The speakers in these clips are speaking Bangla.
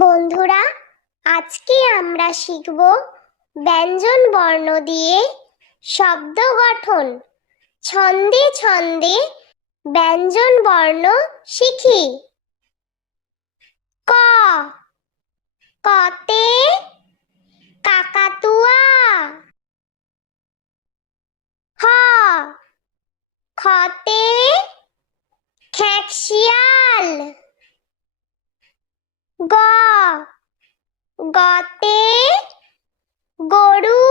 বন্ধুরা, আজকে আমরা শিখব ব্যঞ্জন বর্ণ দিয়ে শব্দ গঠন। ছন্দে ছন্দে ব্যঞ্জন বর্ণ শিখি। ক, কতে কাকাতুয়া। খ, খতে খেকশিয়াল। গ, গতে গরু।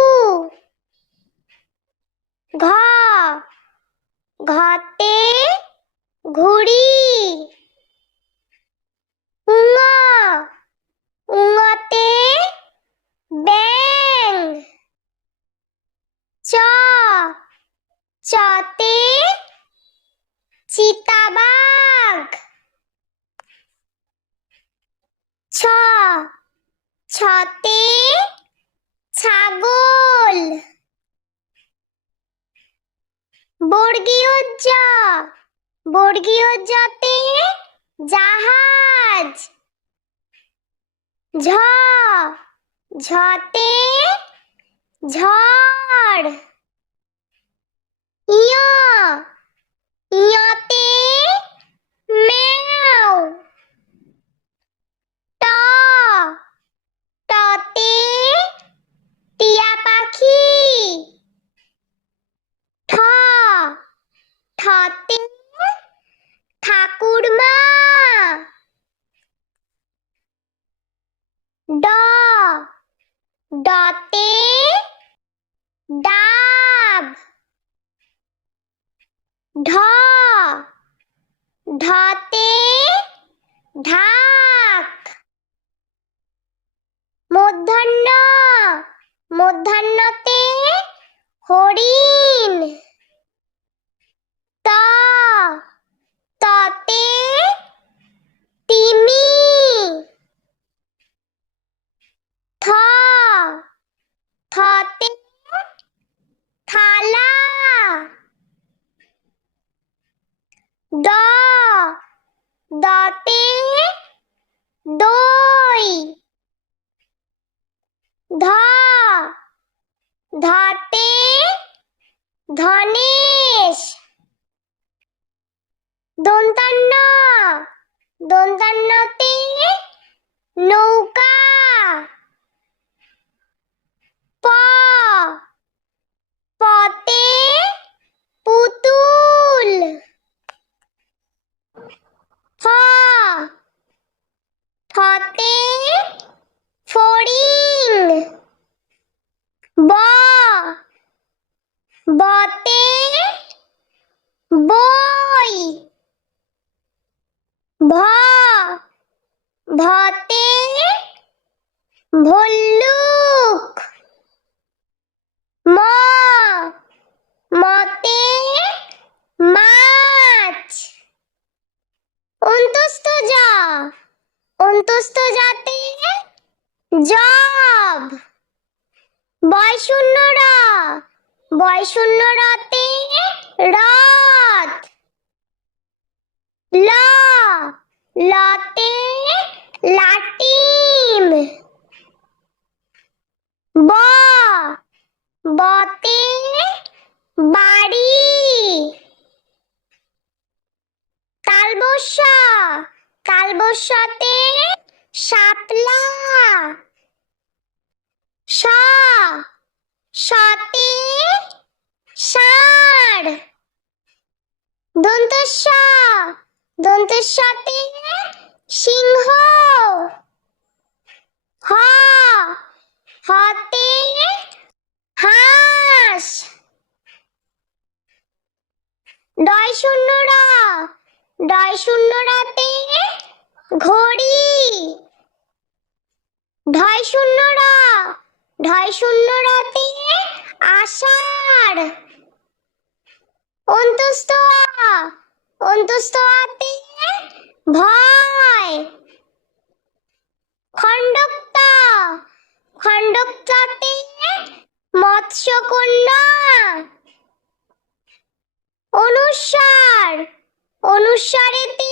ঘ, ঘতে ঘুড়ি। ঙ, ঙতে ব্যাঙ। চ, চতে চিতাবাঘ। ছ, ছতে ছাগল। বর্গীয় জ, বর্গীয় জতে জাহাজ। ঝ, ঝতে ঝড়। ইয়, ইয়তে ম্যাও। ট, টতে টিয়া পাখি। ঠ, ঠতে ঠাকুরমা। ড, ডতে ডাব। ঢ, ঢতে ঢাক। মূর্ধন্য, মূর্ধন্যতে হরিণ। ত, ততে তিমি। থ, থতে থালা। দ, দতে দই। ধ, ধতে ধনেশ। দন্তান্ন, দন্তান্নতে নৌকা। প, পতে পুতুল। ফ, ফতে ফড়িং। ব, বতে বই। ভ, ভতে ভল্লুক। ম, মতে মাছ। অন্তস্থ জ, অন্তস্থ জাতে জব। বয়শূন্য র, বয়শূন্য রতে রথ। ল, লতে লাটিম। ব, বতে বাড়ি। তালবস্য, তালবস্যতে শাপলা। স, সতে ষাঁড়। দন্তস্ব, দন্তস্বতে সিংহ। হ, হতে হাঁস। ডয় শূন্য র, ডয় শূন্য রতে ঘড়ি। ঢয় শূন্য র, ঢয় শূন্য রতে আষাঢ়। অন্তস্থ আ, অন্তস্থ আতে ভয়। খণ্ডক্ত, খণ্ডক্ততে মৎস্যকন্যা। অনুস্বার, অনুস্বারেতে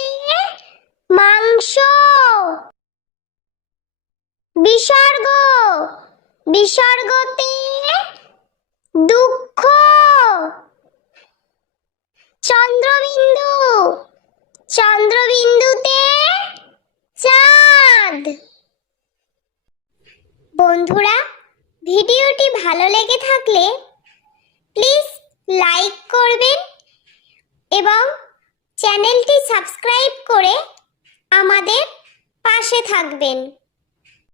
মাংস। বিসর্গ, বিসর্গতে দুঃখ। চন্দ্রবিন্দু, চন্দ্রবিন্দুতে চাঁদ। বন্ধুরা, ভিডিওটি ভালো লেগে থাকলে প্লিজ লাইক করবেন এবং চ্যানেলটি সাবস্ক্রাইব করে আমাদের পাশে থাকবেন।